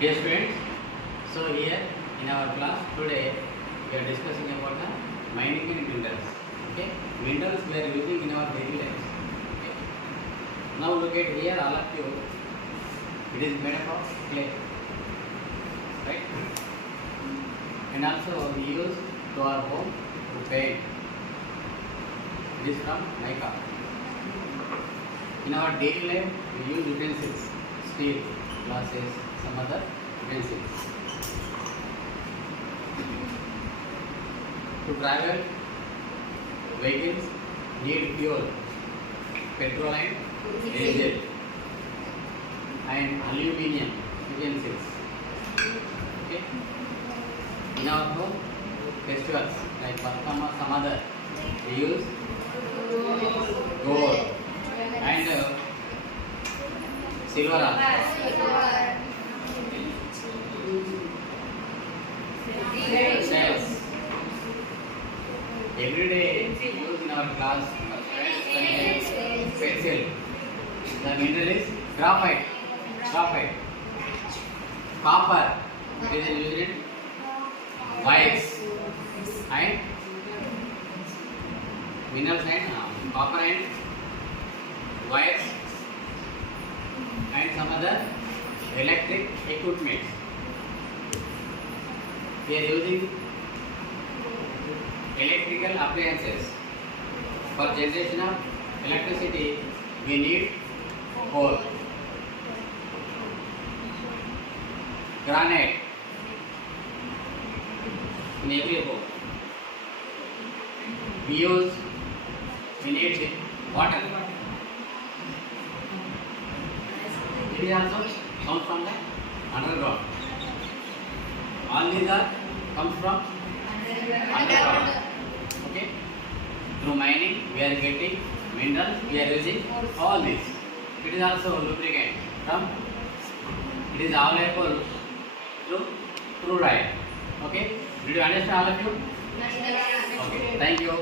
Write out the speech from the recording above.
Dear students, so here in our class today we are discussing about the mining and minerals. Okay, minerals we are using in our daily lives. Okay. Now look at here, all of you. It is made up of clay, right? And also we use to our home to paint. It is from mica. In our daily life we use utensils, steel, glasses, some other utensils. To travel, vehicles need fuel, petrol and diesel, and aluminium utensils. Okay. In our home, festivals like Batkama, some other, we use gold and silver. Shells. Every day we use in our class pencil. The mineral is graphite. Copper. It is used in wires and minerals and copper and wires and some other electric equipment. We are using electrical appliances. For generation of electricity, we need coal, granite in every home. We need water. It is also comes from the underground. All these are comes from underground. Okay. Through mining, we are getting minerals. We are using all this. It is also lubricant. It is available through crude oil. Okay. Did you understand, all of you? Okay. Thank you.